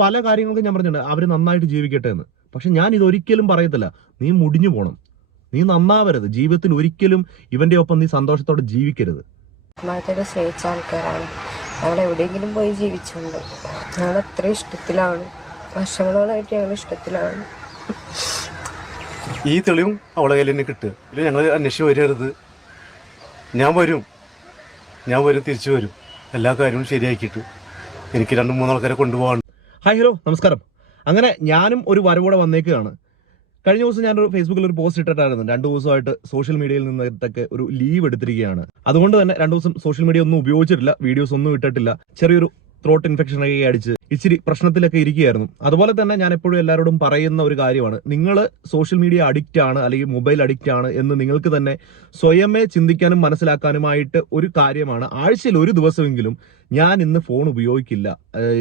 പല കാര്യങ്ങൾക്കും ഞാൻ പറഞ്ഞിട്ടുണ്ട്. അവർ നന്നായിട്ട് ജീവിക്കട്ടെ എന്ന്. പക്ഷെ ഞാൻ ഇതൊരിക്കലും പറയത്തില്ല. നീ മുടിഞ്ഞു പോണം. നീ നന്നാവരുത്. ജീവിതത്തിൽ ഒരിക്കലും ഇവന്റെ ഒപ്പം നീ സന്തോഷത്തോടെ ജീവിക്കരുത്. ആത്മാർത്ഥത സ്നേഹിച്ച ആൾക്കാരാണ്. ഞങ്ങൾ എവിടെയെങ്കിലും പോയി ജീവിച്ചുണ്ട് ഞങ്ങൾ അത്ര ഇഷ്ടത്തിലാണ്. വർഷങ്ങളോളായിട്ട് ഞങ്ങൾ ഇഷ്ടത്തിലാണ്. ഈ തെളിവും അവളെ കയ്യിൽ തന്നെ കിട്ടുക. ഇല്ല ഞങ്ങൾ അന്വേഷിച്ച് വരരുത്. ഞാൻ വരും. ഞാൻ വരും തിരിച്ചു വരും. എല്ലാ കാര്യവും ശരിയാക്കിയിട്ട് എനിക്ക് രണ്ട് മൂന്നാൾക്കാരെ കൊണ്ടുപോകാൻ ഹായ് ഹലോ നമസ്കാരം. അങ്ങനെ ഞാനും ഒരു വരവോടെ വന്നേക്കുകയാണ്. കഴിഞ്ഞ ദിവസം ഞാനൊരു ഫേസ്ബുക്കിൽ ഒരു പോസ്റ്റ് ഇട്ടിട്ടായിരുന്നു. രണ്ടു ദിവസമായിട്ട് സോഷ്യൽ മീഡിയയിൽ നിന്നൊക്കെ ഒരു ലീവ് എടുത്തിരിക്കുകയാണ്. അതുകൊണ്ട് തന്നെ രണ്ടു ദിവസം സോഷ്യൽ മീഡിയ ഒന്നും ഉപയോഗിച്ചിട്ടില്ല വീഡിയോസ് ഒന്നും ഇട്ടിട്ടില്ല. ചെറിയൊരു ത്രോട്ട് ഇൻഫെക്ഷൻ ഒക്കെ അടിച്ച് ഇച്ചിരി പ്രശ്നത്തിലൊക്കെ ഇരിക്കുകയായിരുന്നു. അതുപോലെ തന്നെ ഞാൻ എപ്പോഴും എല്ലാവരോടും പറയുന്ന ഒരു കാര്യമാണ്. നിങ്ങൾ സോഷ്യൽ മീഡിയ അഡിക്റ്റ് ആണ് അല്ലെങ്കിൽ മൊബൈൽ അഡിക്റ്റ് ആണ് എന്ന് നിങ്ങൾക്ക് തന്നെ സ്വയമേ ചിന്തിക്കാനും മനസ്സിലാക്കാനുമായിട്ട് ഒരു കാര്യമാണ്. ആഴ്ചയിൽ ഒരു ദിവസമെങ്കിലും ഞാൻ ഇന്ന് ഫോൺ ഉപയോഗിക്കില്ല.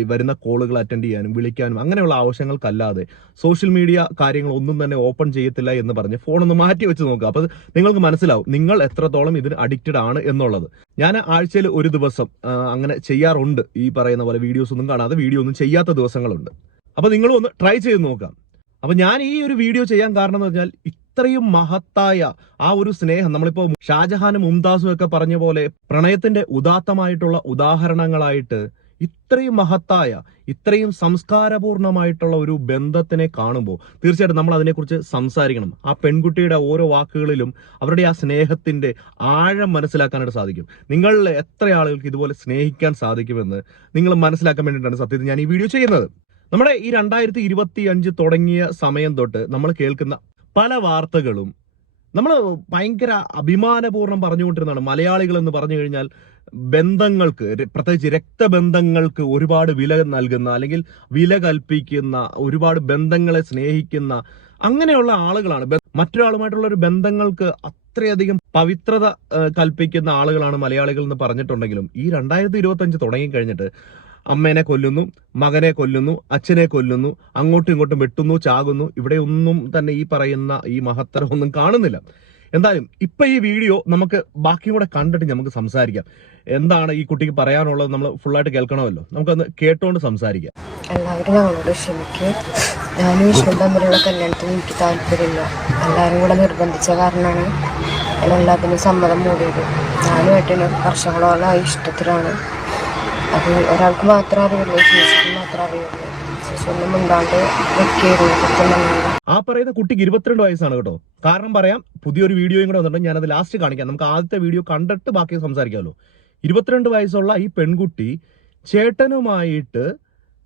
വരുന്ന കോളുകൾ അറ്റൻഡ് ചെയ്യാനും വിളിക്കാനും അങ്ങനെയുള്ള ആവശ്യങ്ങൾക്കല്ലാതെ സോഷ്യൽ മീഡിയ കാര്യങ്ങൾ ഒന്നും തന്നെ ഓപ്പൺ ചെയ്യത്തില്ല എന്ന് പറഞ്ഞ് ഫോൺ ഒന്ന് മാറ്റി വെച്ച് നോക്കുക. അപ്പോൾ നിങ്ങൾക്ക് മനസ്സിലാവും നിങ്ങൾ എത്രത്തോളം ഇതിന് അഡിക്റ്റഡ് ആണ് എന്നുള്ളത്. ഞാൻ ആഴ്ചയിൽ ഒരു ദിവസം അങ്ങനെ ചെയ്യാറുണ്ട് ഈ പറയുന്ന പോലെ വീഡിയോസ് ഒന്നും കാണാതെ വീഡിയോ ഒന്നും ചെയ്യാത്ത ദിവസങ്ങളുണ്ട്. അപ്പൊ നിങ്ങളും ഒന്ന് ട്രൈ ചെയ്ത് നോക്കാം. അപ്പൊ ഞാൻ ഈ ഒരു വീഡിയോ ചെയ്യാൻ കാരണം എന്ന് പറഞ്ഞാൽ ഇത്രയും മഹത്തായ ആ ഒരു സ്നേഹം നമ്മളിപ്പോ ഷാജഹാനും മുംതാസും ഒക്കെ പറഞ്ഞ പോലെ പ്രണയത്തിന്റെ ഉദാത്തമായിട്ടുള്ള ഉദാഹരണങ്ങളായിട്ട് ഇത്രയും മഹത്തായ ഇത്രയും സംസ്കാരപൂർണമായിട്ടുള്ള ഒരു ബന്ധത്തിനെ കാണുമ്പോൾ തീർച്ചയായിട്ടും നമ്മൾ അതിനെക്കുറിച്ച് സംസാരിക്കണം. ആ പെൺകുട്ടിയുടെ ഓരോ വാക്കുകളിലും അവരുടെ ആ സ്നേഹത്തിന്റെ ആഴം മനസ്സിലാക്കാനായിട്ട് സാധിക്കും. നിങ്ങൾ എത്ര ആളുകൾക്ക് ഇതുപോലെ സ്നേഹിക്കാൻ സാധിക്കുമെന്ന് നിങ്ങൾ മനസ്സിലാക്കാൻ വേണ്ടിയിട്ടാണ് സത്യത്തിൽ ഞാൻ ഈ വീഡിയോ ചെയ്യുന്നത്. നമ്മുടെ ഈ രണ്ടായിരത്തി ഇരുപത്തി അഞ്ച് തുടങ്ങിയ സമയം തൊട്ട് നമ്മൾ കേൾക്കുന്ന പല വാർത്തകളും നമ്മൾ ഭയങ്കര അഭിമാനപൂർണം പറഞ്ഞുകൊണ്ടിരുന്നതാണ്. മലയാളികൾ എന്ന് പറഞ്ഞു കഴിഞ്ഞാൽ ബന്ധങ്ങൾക്ക് പ്രത്യേകിച്ച് രക്തബന്ധങ്ങൾക്ക് ഒരുപാട് വില നൽകുന്ന അല്ലെങ്കിൽ വില കൽപ്പിക്കുന്ന ഒരുപാട് ബന്ധങ്ങളെ സ്നേഹിക്കുന്ന അങ്ങനെയുള്ള ആളുകളാണ്. മറ്റൊരാളുമായിട്ടുള്ള ഒരു ബന്ധങ്ങൾക്ക് അത്രയധികം പവിത്രത കൽപ്പിക്കുന്ന ആളുകളാണ് മലയാളികൾ എന്ന് പറഞ്ഞിട്ടുണ്ടെങ്കിലും ഈ രണ്ടായിരത്തി ഇരുപത്തി അഞ്ച് തുടങ്ങി കഴിഞ്ഞിട്ട് അമ്മേനെ കൊല്ലുന്നു മകനെ കൊല്ലുന്നു അച്ഛനെ കൊല്ലുന്നു അങ്ങോട്ടും ഇങ്ങോട്ടും വെട്ടുന്നു ചാകുന്നു. ഇവിടെ ഒന്നും തന്നെ ഈ പറയുന്ന ഈ മഹത്തരം ഒന്നും കാണുന്നില്ല. എന്തായാലും ഇപ്പൊ ഈ വീഡിയോ നമുക്ക് ബാക്കി കൂടെ കണ്ടിട്ട് നമുക്ക് സംസാരിക്കാം. എന്താണ് ഈ കുട്ടിക്ക് പറയാനുള്ളത് നമ്മൾ ഫുള്ളായിട്ട് കേൾക്കണമല്ലോ. നമുക്കൊന്ന് കേട്ടോണ്ട് സംസാരിക്കാം. എല്ലാവരും ഞങ്ങളോട് ക്ഷമിക്കുക ഞാനും വിഷ്ണു തമ്മിലുള്ള കല്യാണത്തിന് എനിക്ക് താല്പര്യമില്ല. എല്ലാവരും കൂടെ നിർബന്ധിച്ച കാരണമാണ് എല്ലാത്തിനും സമ്മതം മൂടിയത്. ഞാനും ഏട്ടനും വർഷങ്ങളോളമായി ഇഷ്ടത്തിലാണ്. അത് ഒരാൾക്ക് മാത്രമേ അറിയുള്ളൂ ശേഷിക്ക് മാത്രമേ അറിയുള്ളൂ. ശേഷം ഒന്നും മുണ്ടാണ്ട് കുത്തുന്നുണ്ടെങ്കിൽ ആ പറയുന്ന കുട്ടിക്ക് ഇരുപത്തിരണ്ട് വയസ്സാണ് കേട്ടോ. കാരണം പറയാം പുതിയൊരു വീഡിയോയും കൂടെ വന്നിട്ടുണ്ട്. ഞാനത് ലാസ്റ്റ് കാണിക്കാം. നമുക്ക് ആദ്യത്തെ വീഡിയോ കണ്ടിട്ട് ബാക്കി സംസാരിക്കാമല്ലോ. ഇരുപത്തിരണ്ട് വയസ്സുള്ള ഈ പെൺകുട്ടി ചേട്ടനുമായിട്ട്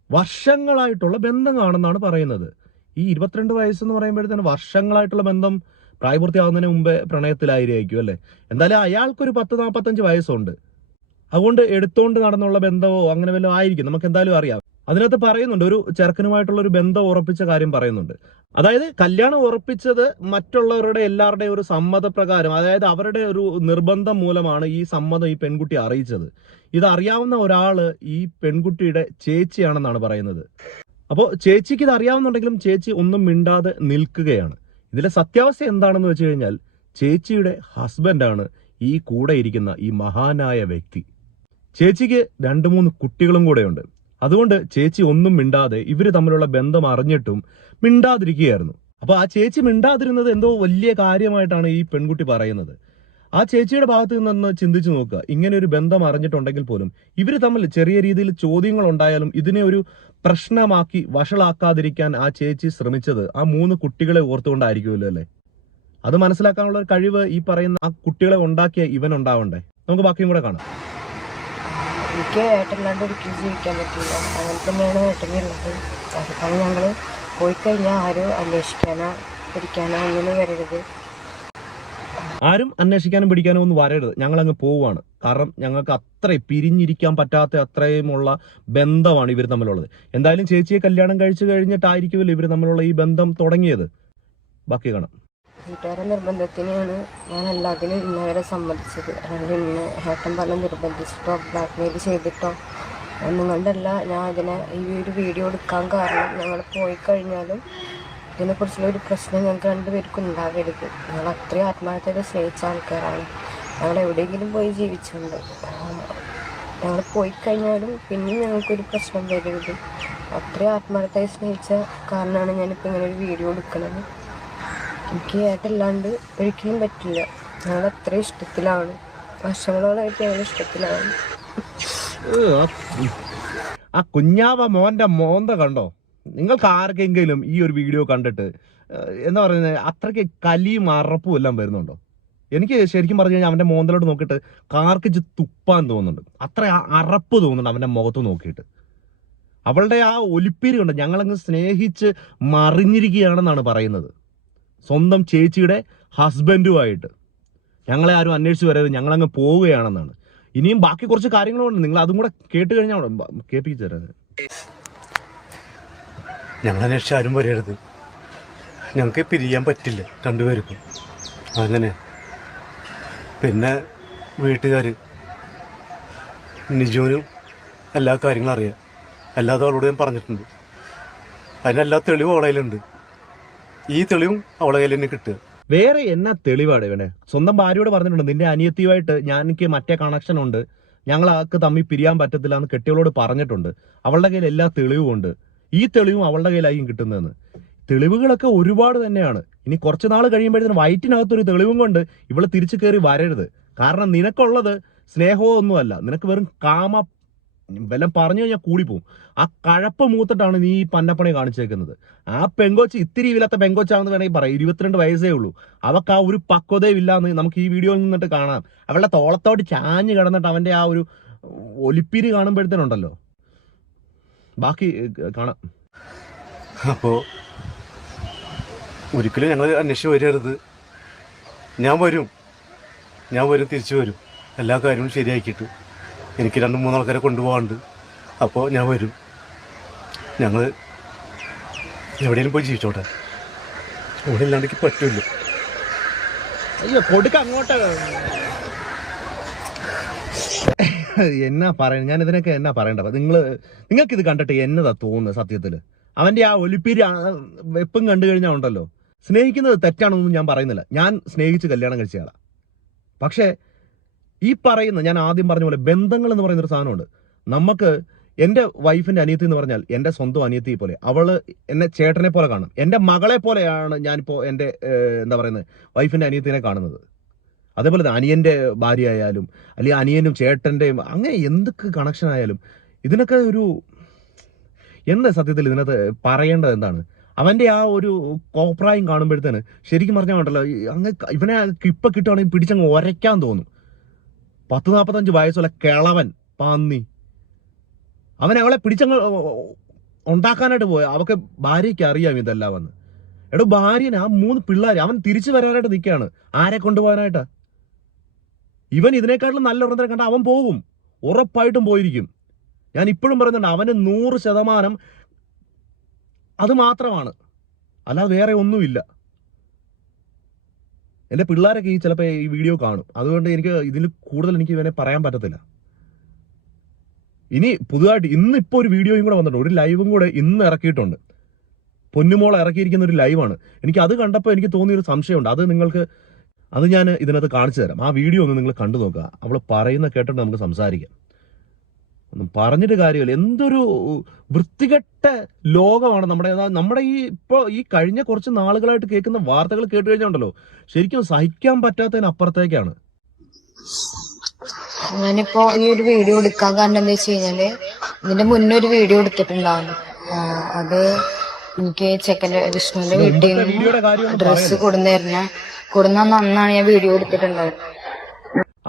വർഷങ്ങളായിട്ടുള്ള ബന്ധം കാണുന്നാണ് പറയുന്നത്. ഈ ഇരുപത്തിരണ്ട് വയസ്സെന്ന് പറയുമ്പോഴത്തേന് വർഷങ്ങളായിട്ടുള്ള ബന്ധം പ്രായപൂർത്തിയാവുന്നതിന് മുമ്പേ പ്രണയത്തിലായിരിക്കും അല്ലേ? എന്തായാലും അയാൾക്കൊരു പത്ത് നാൽപ്പത്തഞ്ച് വയസ്സുണ്ട്. അതുകൊണ്ട് എടുത്തോണ്ട് നടന്നുള്ള ബന്ധമോ അങ്ങനെ വല്ലതും ആയിരിക്കും. നമുക്ക് എന്തായാലും അറിയാം. അതിനകത്ത് പറയുന്നുണ്ട് ഒരു ചെറുക്കനുമായിട്ടുള്ള ഒരു ബന്ധം ഉറപ്പിച്ച കാര്യം പറയുന്നുണ്ട്. അതായത് കല്യാണം ഉറപ്പിച്ചത് മറ്റുള്ളവരുടെ എല്ലാവരുടെയും ഒരു സമ്മതപ്രകാരം അതായത് അവരുടെ ഒരു നിർബന്ധം മൂലമാണ് ഈ സമ്മതം ഈ പെൺകുട്ടി അറിയിച്ചത്. ഇത് അറിയാവുന്ന ഒരാൾ ഈ പെൺകുട്ടിയുടെ ചേച്ചിയാണെന്നാണ് പറയുന്നത്. അപ്പോൾ ചേച്ചിക്ക് ഇത് അറിയാവുന്നുണ്ടെങ്കിലും ചേച്ചി ഒന്നും മിണ്ടാതെ നിൽക്കുകയാണ്. ഇതിലെ സത്യാവസ്ഥ എന്താണെന്ന് വെച്ച് കഴിഞ്ഞാൽ ചേച്ചിയുടെ ഹസ്ബൻഡാണ് ഈ കൂടെ ഇരിക്കുന്ന ഈ മഹാനായ വ്യക്തി. ചേച്ചിക്ക് രണ്ട് മൂന്ന് കുട്ടികളും കൂടെയുണ്ട്. അതുകൊണ്ട് ചേച്ചി ഒന്നും മിണ്ടാതെ ഇവർ തമ്മിലുള്ള ബന്ധം അറിഞ്ഞിട്ടും മിണ്ടാതിരിക്കുകയായിരുന്നു. അപ്പൊ ആ ചേച്ചി മിണ്ടാതിരുന്നത് എന്തോ വലിയ കാര്യമായിട്ടാണ് ഈ പെൺകുട്ടി പറയുന്നത്. ആ ചേച്ചിയുടെ ഭാഗത്ത് നിന്ന് ചിന്തിച്ചു നോക്കുക. ഇങ്ങനെ ഒരു ബന്ധം അറിഞ്ഞിട്ടുണ്ടെങ്കിൽ പോലും ഇവർ തമ്മിൽ ചെറിയ രീതിയിൽ ചോദ്യങ്ങൾ ഉണ്ടായാലും ഇതിനെ ഒരു പ്രശ്നമാക്കി വഷളാക്കാതിരിക്കാൻ ആ ചേച്ചി ശ്രമിച്ചത് ആ മൂന്ന് കുട്ടികളെ ഓർത്തുകൊണ്ടായിരിക്കുമല്ലോ അല്ലേ? അത് മനസ്സിലാക്കാനുള്ള കഴിവ് ഈ പറയുന്ന ആ കുട്ടികളെ ഉണ്ടാക്കിയ ഇവൻ ഉണ്ടാവണ്ടേ? നമുക്ക് ബാക്കിയും കൂടെ കാണാം. എനിക്ക് ഏട്ടല്ലാണ്ട് ഒരിക്കലും ജീവിക്കാൻ പറ്റില്ല അങ്ങനെ തന്നെയാണ് ഏട്ടനുള്ളത് അതിപ്പോൾ ഞങ്ങൾ പോയി കഴിഞ്ഞാൽ ആരും അന്വേഷിക്കാനോ പിടിക്കാനോ അങ്ങനെ വരരുത്. ആരും അന്വേഷിക്കാനും പിടിക്കാനും ഒന്നും വരരുത്. ഞങ്ങൾ അങ്ങ് പോവുകയാണ്. കാരണം ഞങ്ങൾക്ക് അത്ര പിരിഞ്ഞിരിക്കാൻ പറ്റാത്ത അത്രയുമുള്ള ബന്ധമാണ് ഇവർ തമ്മിലുള്ളത്. എന്തായാലും ചേച്ചിയെ കല്യാണം കഴിച്ചു കഴിഞ്ഞിട്ടായിരിക്കുമല്ലോ ഇവർ തമ്മിലുള്ള ഈ ബന്ധം തുടങ്ങിയത്. ബാക്കി കാണാം. വീട്ടുകാരെ നിർബന്ധത്തിനെയാണ് ഞാൻ എല്ലാത്തിനും ഇന്നവരെ സമ്മതിച്ചത്. അല്ലെങ്കിൽ ഇന്ന് ഏട്ടൻ പല നിർബന്ധിച്ചിട്ടോ ബ്ലാക്ക് മെയിൽ ചെയ്തിട്ടോ ഒന്നും കൊണ്ടല്ല ഞാൻ അതിനെ ഈ ഒരു വീഡിയോ എടുക്കാൻ കാരണം ഞങ്ങൾ പോയി കഴിഞ്ഞാലും ഇതിനെക്കുറിച്ചുള്ള ഒരു പ്രശ്നം ഞങ്ങൾക്ക് രണ്ടുപേർക്കും ഉണ്ടാകരുത് ഞങ്ങൾ അത്രയും ആത്മാർത്ഥത സ്നേഹിച്ച ആൾക്കാരാണ്. ഞങ്ങൾ എവിടെയെങ്കിലും പോയി ജീവിച്ചുണ്ട് ഞങ്ങൾ പോയി കഴിഞ്ഞാലും പിന്നെയും ഞങ്ങൾക്കൊരു പ്രശ്നം വരരുത്. അത്രയും ആത്മാർത്ഥമായി സ്നേഹിച്ച കാരണമാണ് ഞാനിപ്പോൾ ഇങ്ങനെ ഒരു വീഡിയോ എടുക്കണത് എനിക്ക് ഏട്ടല്ലാണ്ട് ഒരിക്കലും പറ്റില്ല. ഞങ്ങൾ അത്ര ഇഷ്ടത്തിലാണ്. വർഷങ്ങളോളായിട്ട് ഞങ്ങൾ ഇഷ്ടത്തിലാണ്. ആ- കുഞ്ഞാവ മോന്റെ മോന്ത കണ്ടോ? നിങ്ങൾക്ക് ആർക്കെങ്കിലും ഈ ഒരു വീഡിയോ കണ്ടിട്ട് എന്താ പറയുന്നത് അത്രയ്ക്ക് കലിയും അറപ്പും എല്ലാം വരുന്നുണ്ടോ? എനിക്ക് ശരിക്കും പറഞ്ഞു കഴിഞ്ഞാൽ അവന്റെ മോന്തലോട്ട് നോക്കിയിട്ട് കാർക്കിച്ച് തുപ്പാൻ തോന്നുന്നുണ്ട്. അത്ര അറപ്പ് തോന്നുന്നുണ്ട് അവന്റെ മുഖത്ത് നോക്കിയിട്ട്. അവളുടെ ആ ഒലിപ്പീര് കൊണ്ട്? ഞങ്ങളങ്ങ് സ്നേഹിച്ച് മറിഞ്ഞിരിക്കുകയാണെന്നാണ് പറയുന്നത്. സ്വന്തം ചേച്ചിയുടെ ഹസ്ബൻഡുമായിട്ട്. ഞങ്ങളെ ആരും അന്വേഷിച്ച് വരരുത്. ഞങ്ങളങ്ങ് പോവുകയാണെന്നാണ്. ഇനിയും ബാക്കി കുറച്ച് കാര്യങ്ങളുണ്ട്. നിങ്ങൾ അതും കൂടെ കേട്ട് കഴിഞ്ഞാൽ കേൾപ്പിച്ചു തരാം. ഞങ്ങൾ അന്വേഷിച്ച് ആരും വരരുത്. ഞങ്ങൾക്ക് പിരിയാൻ പറ്റില്ല രണ്ടുപേർക്കും. അങ്ങനെ പിന്നെ വീട്ടുകാർ നിജോനും എല്ലാ കാര്യങ്ങളും അറിയാം. അല്ലാതെ അവളോട് ഞാൻ പറഞ്ഞിട്ടുണ്ട്. അതിനെല്ലാ തെളിവ് അവളെ കയ്യിലുണ്ട്. ഈ തെളിവും അവളെ കയ്യിൽ തന്നെ കിട്ടുക. വേറെ എന്നാ തെളിവാണ് ഇവനെ? സ്വന്തം ഭാര്യയോട് പറഞ്ഞിട്ടുണ്ട് നിന്റെ അനിയത്തിയുമായിട്ട് ഞാൻ എനിക്ക് മറ്റേ കണക്ഷൻ ഉണ്ട്. ഞങ്ങൾ ആൾക്ക് തമ്മിൽ പിരിയാൻ പറ്റത്തില്ല എന്ന് കെട്ടികളോട് പറഞ്ഞിട്ടുണ്ട്. അവളുടെ കയ്യിൽ എല്ലാ തെളിവും ഉണ്ട്. ഈ തെളിവും അവളുടെ കയ്യിലായിരിക്കും കിട്ടുന്നതെന്ന്. തെളിവുകളൊക്കെ ഒരുപാട് തന്നെയാണ്. ഇനി കുറച്ച് നാൾ കഴിയുമ്പോഴത്തേന് വയറ്റിനകത്തൊരു തെളിവും കൊണ്ട് ഇവൾ തിരിച്ചു കയറി വരരുത്. കാരണം നിനക്കുള്ളത് സ്നേഹമോ ഒന്നുമല്ല. നിനക്ക് വെറും കാമ വല്ലം പറഞ്ഞു കഴിഞ്ഞാൽ കൂടിപ്പോവും. ആ കഴപ്പ് മൂത്തിട്ടാണ് നീ ഈ പന്നപ്പണി കാണിച്ചേക്കുന്നത്. ആ പെങ്കോച്ച് ഇത്തിരി ഇല്ലാത്ത പെങ്കോച്ചാണെന്ന് വേണമെങ്കിൽ പറയാം. ഇരുപത്തിരണ്ട് വയസ്സേ ഉള്ളൂ. അവക്ക് ആ ഒരു പക്വതയും ഇല്ലാന്ന് നമുക്ക് ഈ വീഡിയോയിൽ നിന്നിട്ട് കാണാം. അവളുടെ തോളത്തോട്ട് ചാഞ്ഞ് കിടന്നിട്ട് അവന്റെ ആ ഒരു ഒലിപ്പിരി കാണുമ്പോഴത്തേനുണ്ടല്ലോ. ബാക്കി കാണാം. അപ്പോൾ ഒരിക്കലും ഞങ്ങൾ അന്വേഷിച്ച് വരരുത്. ഞാൻ വരും. ഞാൻ വരും തിരിച്ചു വരും. എല്ലാ കാര്യവും ശരിയാക്കിയിട്ട്. എനിക്ക് രണ്ട് മൂന്നാൾക്കാരെ കൊണ്ടുപോകാണ്ട്. അപ്പോൾ ഞാൻ വരും. ഞങ്ങൾ എവിടെയെങ്കിലും പോയി ജീവിച്ചോട്ടെ. ഇവിടെ ഇല്ലാണ്ട് എനിക്ക് പറ്റില്ല. അയ്യോ കൊടുക്ക അങ്ങോട്ട്. എന്നാ പറയുന്നത് ഞാൻ ഇതിനൊക്കെ എന്നാ പറയണ്ടത് നിങ്ങൾ നിങ്ങൾക്ക് ഇത് കണ്ടിട്ട് എന്നതാ തോന്നുന്നത് സത്യത്തിൽ? അവന്റെ ആ ഒലിപ്പിരി എപ്പം വെപ്പും കണ്ടു കഴിഞ്ഞാൽ ഉണ്ടല്ലോ. സ്നേഹിക്കുന്നത് തെറ്റാണെന്നൊന്നും ഞാൻ പറയുന്നില്ല. ഞാൻ സ്നേഹിച്ച് കല്യാണം കഴിച്ചയാളാ. പക്ഷേ ഈ പറയുന്ന ഞാൻ ആദ്യം പറഞ്ഞ പോലെ ബന്ധങ്ങൾ എന്ന് പറയുന്ന ഒരു സാധനമുണ്ട്. നമുക്ക് എന്റെ വൈഫിന്റെ അനിയത്തി എന്ന് പറഞ്ഞാൽ എന്റെ സ്വന്തം അനിയത്തി പോലെ അവൾ എന്നെ ചേട്ടനെ പോലെ കാണും. എന്റെ മകളെ പോലെയാണ് ഞാനിപ്പോ എന്റെ എന്താ പറയുന്നത് വൈഫിന്റെ അനിയത്തിനെ കാണുന്നത്. അതേപോലെ തന്നെ അനിയന്റെ ഭാര്യ ആയാലും അല്ലെങ്കിൽ അനിയനും ചേട്ടന്റെയും അങ്ങനെ എന്തൊക്കെ കണക്ഷൻ ആയാലും ഇതിനൊക്കെ ഒരു എന്താ സത്യത്തിൽ ഇതിനകത്ത് പറയേണ്ടത് എന്താണ്? അവന്റെ ആ ഒരു കോപ്രായം കാണുമ്പോഴത്തേന് ശരിക്കും പറഞ്ഞാൽ ഉണ്ടല്ലോ അങ്ങ് ഇവനെ ഇപ്പൊ കിട്ടുവാണെങ്കിൽ പിടിച്ചങ്ങ് ഒരയ്ക്കാൻ തോന്നും. പത്ത് നാൽപ്പത്തഞ്ച് വയസ്സുള്ള കിളവൻ പന്നി. അവൻ അവളെ പിടിച്ചങ്ങ് ഉണ്ടാക്കാനായിട്ട് പോയ. അവക്ക് ഭാര്യയ്ക്ക് അറിയാം ഇതെല്ലാം വന്ന് എടോ ഭാര്യന് ആ മൂന്ന് പിള്ളേർ അവൻ തിരിച്ചു വരാനായിട്ട് നിൽക്കുകയാണ്. ആരെ കൊണ്ടുപോകാനായിട്ടാ? ഇവൻ ഇതിനേക്കാട്ടിലും നല്ല ഉറന്നിനെ കണ്ട അവൻ പോകും. ഉറപ്പായിട്ടും പോയിരിക്കും. ഞാൻ ഇപ്പോഴും പറയുന്നുണ്ട് അവന് നൂറ് ശതമാനം അത് മാത്രമാണ്. അല്ലാതെ വേറെ ഒന്നുമില്ല. എന്റെ പിള്ളേരൊക്കെ ഈ ചിലപ്പോൾ ഈ വീഡിയോ കാണും. അതുകൊണ്ട് എനിക്ക് ഇതിൽ കൂടുതൽ എനിക്ക് ഇവനെ പറയാൻ പറ്റത്തില്ല. ഇനി പുതുതായിട്ട് ഇന്ന് ഇപ്പോൾ ഒരു വീഡിയോയും കൂടെ വന്നിട്ടുണ്ട്. ഒരു ലൈവും കൂടെ ഇന്ന് ഇറക്കിയിട്ടുണ്ട്. പൊന്നുമോൾ ഇറക്കിയിരിക്കുന്ന ഒരു ലൈവാണ് എനിക്ക് അത് കണ്ടപ്പോൾ എനിക്ക് തോന്നിയൊരു സംശയമുണ്ട്. അത് നിങ്ങൾക്ക് അത് ഞാൻ ഇതിനകത്ത് കാണിച്ചു തരാം. ആ വീഡിയോ ഒന്ന് നിങ്ങൾ കണ്ടു നോക്കുക. അവൾ പറയുന്ന കേട്ടിട്ട് നമുക്ക് സംസാരിക്കാം. ഒന്നും പറഞ്ഞിട്ട് കാര്യമില്ല. എന്തൊരു വൃത്തികെട്ട ലോകമാണ് നമ്മുടെ നമ്മുടെ ഈ ഇപ്പോൾ ഈ കഴിഞ്ഞ കുറച്ച് നാളുകളായിട്ട് കേൾക്കുന്ന വാർത്തകൾ കേട്ട് കഴിഞ്ഞുണ്ടല്ലോ ശരിക്കും സഹിക്കാൻ പറ്റാത്തതിനപ്പുറത്തേക്കാണ് ഞാനിപ്പോ ഈ ഒരു വീഡിയോ എടുക്കാൻ കാരണം എന്താ വെച്ച് കഴിഞ്ഞാൽ ഇതിന്റെ മുന്നേ ഒരു വീഡിയോ എടുത്തിട്ടുണ്ടാവും അത് എനിക്ക് ചെക്കന്റെ വിഷ്ണുവിന്റെ വീട്ടിൽ നിന്ന് ഡ്രസ്സ് കൊടുന്നിരുന്ന കൊടുന്ന നന്നാണ് ഞാൻ വീഡിയോ എടുത്തിട്ടുണ്ടായിരുന്നത്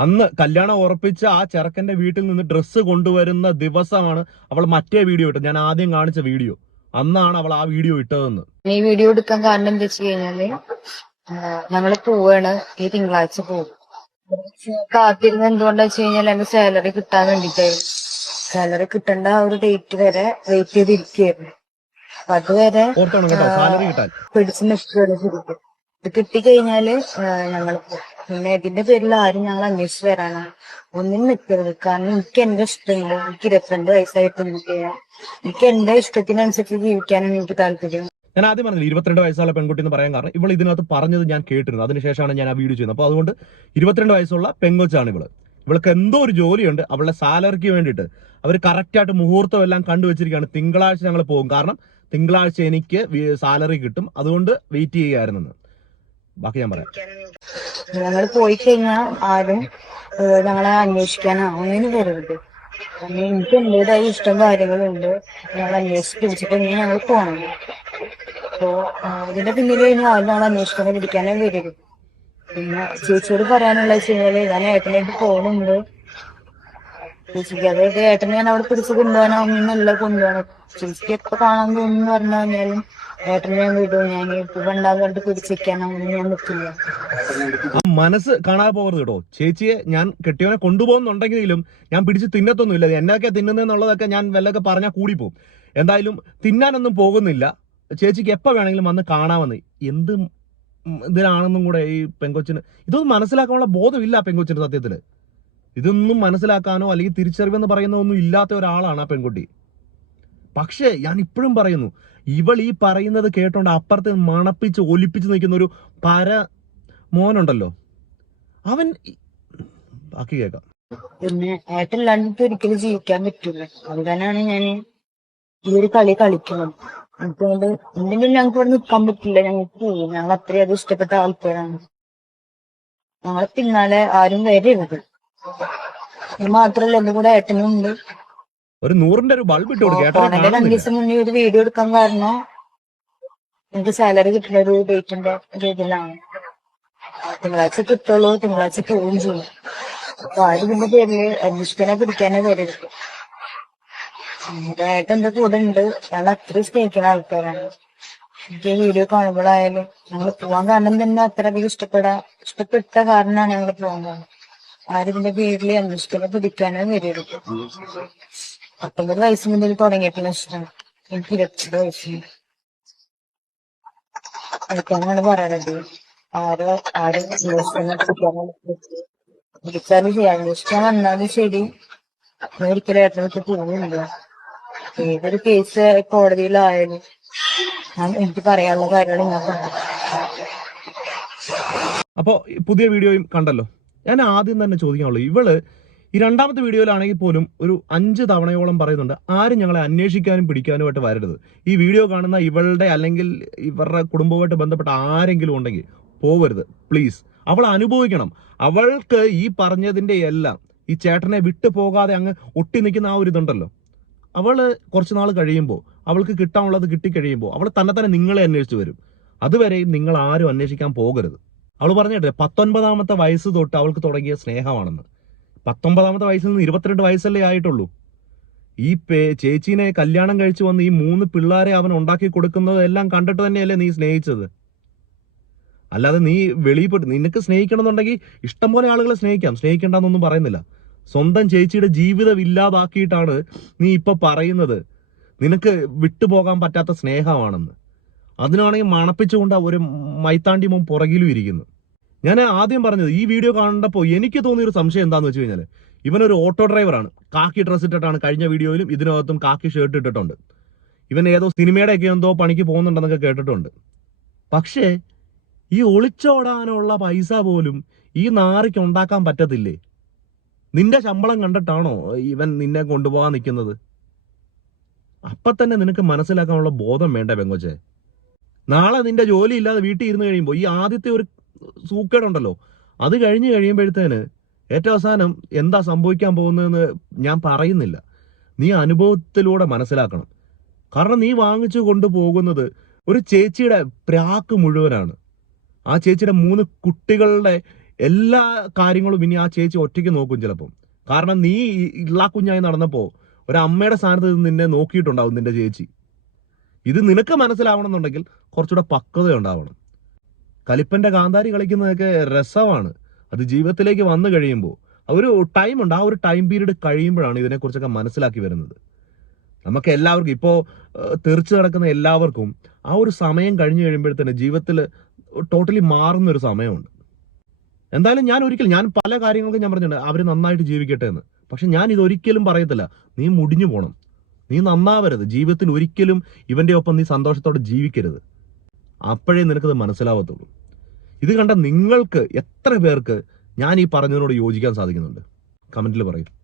അന്ന് കല്യാണം ഉറപ്പിച്ച ആ ചെറുക്കന്റെ വീട്ടിൽ നിന്ന് ഡ്രസ്സ് കൊണ്ടുവരുന്ന ദിവസമാണ് അവൾ മറ്റേ വീഡിയോ ഇട്ടത്. ഞാൻ ആദ്യം കാണിച്ച വീഡിയോ അന്നാണ് അവൾ ആ വീഡിയോ ഇട്ടതെന്ന്. ഈ വീഡിയോ എടുക്കാൻ കാരണം എന്താ വെച്ച് കഴിഞ്ഞാൽ ഞങ്ങൾ പോവാണ്. ഈ തിങ്കളാഴ്ച പോകും. കാത്തിരുന്ന് എന്തുകൊണ്ടാ വെച്ച് കഴിഞ്ഞാൽ എന്റെ സാലറി കിട്ടാൻ വേണ്ടിട്ടായിരുന്നു സാലറി കിട്ടേണ്ട ആ ഒരു ഡേറ്റ് വരെ വെയിറ്റ് ചെയ്തിരിക്കുകയായിരുന്നു. അപ്പൊ അതുവരെ പിടിച്ചു നിൽക്കുകയാണ് ശരിക്കും. ഇത് കിട്ടിക്കഴിഞ്ഞാൽ ഞങ്ങൾ പിന്നെ ഇതിന്റെ പേരിൽ ആരും ഞങ്ങൾ അന്വേഷിച്ച് വരാനാ. ഒന്നും നിൽക്കരുത്. കാരണം എനിക്ക് എന്റെ ഇഷ്ടങ്ങൾ എനിക്ക് ഇരുപത്തിരണ്ട് വയസ്സായിട്ട് എനിക്ക് എന്റെ ഇഷ്ടത്തിനനുസരിച്ച് ജീവിക്കാനാണ് എനിക്ക് താല്പര്യം. ഞാൻ ആദ്യം പറഞ്ഞില്ല ഇരുപത്തിരണ്ട് വയസ്സുള്ള പെൺകുട്ടി എന്ന് പറയാൻ കാരണം ഇവൾ ഇതിനകത്ത് പറഞ്ഞത് ഞാൻ കേട്ടിരുന്നു. അതിനുശേഷമാണ് ഞാൻ ആ വീഡിയോ ചെയ്യുന്നത്. അപ്പോൾ അതുകൊണ്ട് ഇരുപത്തിരണ്ട് വയസ്സുള്ള പെങ്കൊച്ചാണ് ഇവൾ. ഇവൾക്ക് എന്തോ ഒരു ജോലിയുണ്ട്. അവളുടെ സാലറിക്ക് വേണ്ടിയിട്ട് അവർ കറക്റ്റായിട്ട് മുഹൂർത്തം എല്ലാം കണ്ടുവച്ചിരിക്കുകയാണ് തിങ്കളാഴ്ച ഞങ്ങൾ പോകും. കാരണം തിങ്കളാഴ്ച എനിക്ക് സാലറി കിട്ടും. അതുകൊണ്ട് വെയിറ്റ് ചെയ്യുകയായിരുന്നെന്ന് ബാക്കി ഞാൻ പറയാം. ഞങ്ങൾ പോയി കഴിഞ്ഞാൽ ആരും ഞങ്ങളെ അന്വേഷിക്കാനോ. അങ്ങനെ വരരുത് എനിക്ക് എന്റേതായ ഇഷ്ടം കാര്യങ്ങളുണ്ട്. ഞങ്ങൾ അന്വേഷിച്ച് പിടിച്ചിട്ട് ഇനി ഞങ്ങൾ പോകണം അപ്പോ അതിന്റെ പിന്നിൽ കഴിഞ്ഞാൽ ആരും ഞങ്ങൾ അന്വേഷിക്കാനോ പിടിക്കാനോ വരരുത്. പിന്നെ ചേച്ചിയോട് പറയാനുള്ള വെച്ച് കഴിഞ്ഞാൽ ഞാൻ ഏട്ടനായിട്ട് പോകുന്നുണ്ട് ചേച്ചിക്ക് അതായത് ഏട്ടനെ ഞാൻ അവിടെ പിടിച്ച് കൊണ്ടുപോകാനോ ഒന്നല്ല കൊണ്ടുപോകണം ചേച്ചിക്ക് എപ്പോ കാണാൻ തോന്നുന്നു പറഞ്ഞു കഴിഞ്ഞാലും ഞാൻ ആ മനസ്സ് കാണാതെ പോകരുത് കേട്ടോ. ചേച്ചിയെ ഞാൻ കെട്ടിയവനെ കൊണ്ടുപോകുന്നുണ്ടെങ്കിലും ഞാൻ പിടിച്ച് തിന്നത്തൊന്നുമില്ല. എന്നൊക്കെ തിന്നുന്നതെന്നുള്ളതൊക്കെ ഞാൻ വല്ലതൊക്കെ പറഞ്ഞാൽ കൂടിപ്പോവും. എന്തായാലും തിന്നാനൊന്നും പോകുന്നില്ല. ചേച്ചിക്ക് എപ്പോൾ വേണമെങ്കിലും വന്ന് കാണാമെന്ന്. എന്ത് ഉം ഇതിലാണെന്നും കൂടെ ഈ പെങ്കൊച്ചിന്. ഇതൊന്നും മനസ്സിലാക്കാനുള്ള ബോധമില്ല ആ പെങ്കൊച്ചിന് സത്യത്തിൽ. ഇതൊന്നും മനസ്സിലാക്കാനോ അല്ലെങ്കിൽ തിരിച്ചറിവെന്ന് പറയുന്ന ഒന്നും ഇല്ലാത്ത ഒരാളാണ് ആ പെൺകുട്ടി. പക്ഷേ ഞാൻ ഇപ്പോഴും പറയുന്നു ഇവൾ ഈ പറയുന്നത് കേട്ടോണ്ട് അപ്പുറത്ത് മണപ്പിച്ച് ഒലിപ്പിച്ച് നിൽക്കുന്ന ഒരു പര മോനുണ്ടല്ലോ. അവൻ ബാക്കി കേൾക്കാം പിന്നെ ഏട്ടല്ലാണ്ട് എനിക്ക് ഒരിക്കലും ജീവിക്കാൻ പറ്റില്ല അതുകാരണമാണ് ഞാൻ ഈ ഒരു കളി കളിക്കുന്നത്. അതുകൊണ്ട് എന്തെങ്കിലും ഞങ്ങൾക്ക് ഇവിടെ നിൽക്കാൻ പറ്റില്ല. ഞങ്ങൾക്ക് ഞങ്ങൾ അത്രയും ഇഷ്ടപ്പെട്ട ആൾക്കാരാണ്. ഞങ്ങളെ പിന്നാലെ ആരും വരരുത്. മാത്രല്ല എന്റെ കൂടെ ഏട്ടനും ഉണ്ട്. ഒരു നൂറിന്റെ ഒരു ബൾബ് ഇട്ട് കൊടുക്കുക ഏട്ടനെ രണ്ടു ദിവസം മുന്നേ ഒരു വീഡിയോ എടുക്കാൻ കാരണം എനിക്ക് സാലറി കിട്ടുന്ന ഒരു ഡേറ്റിന്റെ ഒരു ഇതിലാണ്. തിങ്കളാഴ്ച കിട്ടുള്ളൂ തിങ്കളാഴ്ച പോവുകയും ചെയ്യും. അപ്പൊ ആ ഇതിന്റെ പേരിൽ അന്വേഷിക്കാനെ പിടിക്കാനേ വരരുത്. ഏട്ടൻ എന്റെ കൂടെ ഉണ്ട്. ഞങ്ങൾ അത്രയും സ്നേഹിക്കുന്ന ആൾക്കാരാണ്. എനിക്ക് വീഡിയോ കാണുമ്പോഴായാലും ഞങ്ങൾ പോവാൻ കാരണം തന്നെ അത്രയധികം ഇഷ്ടപ്പെടാ ഇഷ്ടപ്പെട്ട കാരണമാണ് ഞങ്ങൾ പോകുന്നത് ആരും ഇതിന്റെ പേരിൽ അന്വേഷിക്കാനെ പിടിക്കാനേ വരരുത്. പത്തൊമ്പത് വയസ്സ് മുതൽ തുടങ്ങിയിട്ടുള്ള ഇഷ്ടം. എനിക്ക് ഇരുപത്തിരണ്ട് വയസ്സ്. അതൊക്കെയാണ് പറയണത്. ആരോ ആരും വിളിച്ചാലും ചെയ്യാം. ഇഷ്ടം വന്നാലും ശരി. ഒരിക്കലും ഏട്ടനെ വിട്ട് പോകുന്നില്ല. ഏതൊരു കേസ് കോടതിയിലായാലും ഞാൻ എനിക്ക് പറയാനുള്ള കാര്യങ്ങൾ ഞാൻ പറഞ്ഞു അപ്പോൾ പുതിയ വീഡിയോയും കണ്ടല്ലോ. ഞാൻ ആദ്യം തന്നെ ചോദിക്കാനുള്ളൂ. ഇവൾ ഈ രണ്ടാമത്തെ വീഡിയോയിലാണെങ്കിൽ പോലും ഒരു അഞ്ച് തവണയോളം പറയുന്നുണ്ട് ആരും ഞങ്ങളെ അന്വേഷിക്കാനും പിടിക്കാനുമായിട്ട് വരരുത്. ഈ വീഡിയോ കാണുന്ന ഇവളുടെ അല്ലെങ്കിൽ ഇവരുടെ കുടുംബവുമായിട്ട് ബന്ധപ്പെട്ട ആരെങ്കിലും ഉണ്ടെങ്കിൽ പോവരുത് പ്ലീസ്. അവൾ അനുഭവിക്കണം. അവൾക്ക് ഈ പറഞ്ഞതിന്റെ എല്ലാം ഈ ചേട്ടനെ വിട്ടു പോകാതെ അങ്ങ് ഒട്ടി നിൽക്കുന്ന ആ ഒരു ഇതുണ്ടല്ലോ. അവൾ കുറച്ച് നാൾ കഴിയുമ്പോൾ അവൾക്ക് കിട്ടാനുള്ളത് കിട്ടിക്കഴിയുമ്പോൾ അവൾ തന്നെ തന്നെ നിങ്ങളെ അന്വേഷിച്ച് വരും. അതുവരെയും നിങ്ങൾ ആരും അന്വേഷിക്കാൻ പോകരുത്. അവൾ പറഞ്ഞിട്ടില്ലേ പത്തൊൻപതാമത്തെ വയസ്സ് തൊട്ട് അവൾക്ക് തുടങ്ങിയ സ്നേഹമാണെന്ന്. പത്തൊമ്പതാമത്തെ വയസ്സിൽ നിന്ന് ഇരുപത്തിരണ്ട് വയസ്സല്ലേ ആയിട്ടുള്ളൂ. ഈ പേ ചേച്ചീനെ കല്യാണം കഴിച്ചു വന്ന് ഈ മൂന്ന് പിള്ളേരെ അവൻ ഉണ്ടാക്കി കൊടുക്കുന്നത് എല്ലാം കണ്ടിട്ട് തന്നെയല്ലേ നീ സ്നേഹിച്ചത്? അല്ലാതെ നീ വെളിയിൽ നിനക്ക് സ്നേഹിക്കണം എന്നുണ്ടെങ്കിൽ ഇഷ്ടം പോലെ ആളുകളെ സ്നേഹിക്കാം. സ്നേഹിക്കേണ്ടെന്നൊന്നും പറയുന്നില്ല. സ്വന്തം ചേച്ചിയുടെ ജീവിതം ഇല്ലാതാക്കിയിട്ടാണ് നീ ഇപ്പൊ പറയുന്നത്. നിനക്ക് വിട്ടുപോകാൻ പറ്റാത്ത സ്നേഹമാണെന്ന്. അതിനാണെങ്കിൽ മണപ്പിച്ചുകൊണ്ട് ഒരു മൈത്താണ്ടി മുൻ പുറകിലും ഇരിക്കുന്നു. ഞാൻ ആദ്യം പറഞ്ഞത് ഈ വീഡിയോ കണ്ടപ്പോൾ എനിക്ക് തോന്നിയ ഒരു സംശയം എന്താന്ന് വെച്ച് കഴിഞ്ഞാൽ ഇവനൊരു ഓട്ടോ ഡ്രൈവറാണ്. കാക്കി ഡ്രസ് ഇട്ടിട്ടാണ് കഴിഞ്ഞ വീഡിയോയിലും ഇതിനകത്തും കാക്കി ഷർട്ട് ഇട്ടിട്ടുണ്ട്. ഇവൻ ഏതോ സിനിമയുടെ ഒക്കെ എന്തോ പണിക്ക് പോകുന്നുണ്ടെന്നൊക്കെ കേട്ടിട്ടുണ്ട്. പക്ഷേ ഈ ഒളിച്ചോടാനുള്ള പൈസ പോലും ഈ നാറിക്ക് ഉണ്ടാക്കാൻ പറ്റത്തില്ലേ? നിന്റെ ശമ്പളം കണ്ടിട്ടാണോ ഇവൻ നിന്നെ കൊണ്ടുപോകാൻ നിൽക്കുന്നത് അപ്പൊ തന്നെ നിനക്ക് മനസ്സിലാക്കാനുള്ള ബോധം വേണ്ട പെങ്കൊച്ചെ. നാളെ നിന്റെ ജോലി ഇല്ലാതെ വീട്ടിൽ ഇരുന്ന് കഴിയുമ്പോൾ ഈ ആദ്യത്തെ ഒരു സൂക്കേടുണ്ടല്ലോ. അത് കഴിഞ്ഞ് കഴിയുമ്പോഴത്തേന് ഏറ്റവും അവസാനം എന്താ സംഭവിക്കാൻ പോകുന്നതെന്ന് ഞാൻ പറയുന്നില്ല. നീ അനുഭവത്തിലൂടെ മനസ്സിലാക്കണം. കാരണം നീ വാങ്ങിച്ചു കൊണ്ടുപോകുന്നത് ഒരു ചേച്ചിയുടെ പ്രാക്ക് മുഴുവനാണ്. ആ ചേച്ചിയുടെ മൂന്ന് കുട്ടികളുടെ എല്ലാ കാര്യങ്ങളും ഇനി ആ ചേച്ചി ഒറ്റയ്ക്ക് നോക്കും ചിലപ്പം. കാരണം നീ ഇള്ള കുഞ്ഞായി നടന്നപ്പോൾ ഒരു അമ്മയുടെ സ്ഥാനത്ത് നിന്ന് നോക്കിയിട്ടുണ്ടാവും നിന്റെ ചേച്ചി. ഇത് നിനക്ക് മനസ്സിലാവണം എന്നുണ്ടെങ്കിൽ കുറച്ചുകൂടെ പക്വത ഉണ്ടാവണം. കലിപ്പന്റെ കാന്താരി കളിക്കുന്നതൊക്കെ രസമാണ്. അത് ജീവിതത്തിലേക്ക് വന്നു കഴിയുമ്പോൾ ഒരു ടൈം ഉണ്ട്. ആ ഒരു ടൈം പീരീഡ് കഴിയുമ്പോഴാണ് ഇതിനെക്കുറിച്ചൊക്കെ മനസ്സിലാക്കി വരുന്നത്. നമുക്ക് എല്ലാവർക്കും ഇപ്പോൾ തെറിച്ചു കിടക്കുന്ന എല്ലാവർക്കും ആ ഒരു സമയം കഴിഞ്ഞു കഴിയുമ്പോഴത്തേന് ജീവിതത്തിൽ ടോട്ടലി മാറുന്ന ഒരു സമയമുണ്ട്. എന്തായാലും ഞാൻ ഒരിക്കലും ഞാൻ പല കാര്യങ്ങൾക്കും ഞാൻ പറഞ്ഞിട്ടുണ്ട് അവർ നന്നായിട്ട് ജീവിക്കട്ടെ എന്ന്. പക്ഷെ ഞാൻ ഇതൊരിക്കലും പറയത്തില്ല. നീ മുടിഞ്ഞു പോകണം നീ നന്നാവരുത്. ജീവിതത്തിൽ ഒരിക്കലും ഇവന്റെ ഒപ്പം നീ സന്തോഷത്തോടെ ജീവിക്കരുത്. അപ്പോഴേ നിനക്കത് മനസ്സിലാവത്തുള്ളൂ. ഇത് കണ്ട നിങ്ങൾക്ക് എത്ര പേർക്ക് ഞാൻ ഈ പറഞ്ഞതിനോട് യോജിക്കാൻ സാധിക്കുന്നുണ്ട്? കമന്റിൽ പറയും.